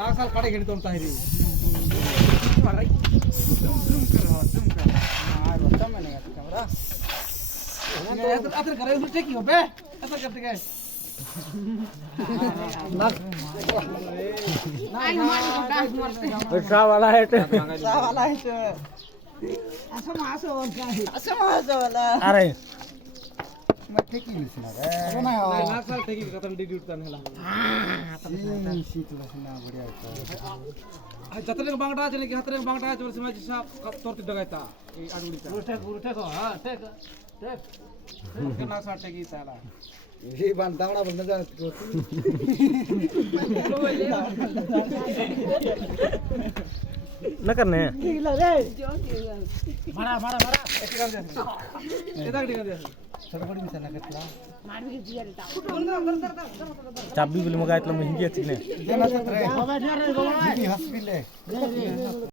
4 साल काटे घेणी तोम ताहिरी अतर करे उठे की हो बे अतर करते के सा वाला है असं वाला अरे मैं ठेकी लिसना रे ना 4 साल ठेकी खत्म डी ड्यूटी तन हला शीत लसना बढ़िया है जतरे बांगटा चले कि हतरे बांगटा चले समाज साहब तोरती डगायता ए आडुडी उठे को हां ठेक के ना सा ठेकी साला ये बांध दावड़ा बोलना जानत को न करने मारा एक कर दे इधर कर दे सडबडी मिसा ना करला मार भी दिया रे चाबी बिल मगायतलं मग हिंदी आहे देना सत्र हवा रे हॉस्पिटल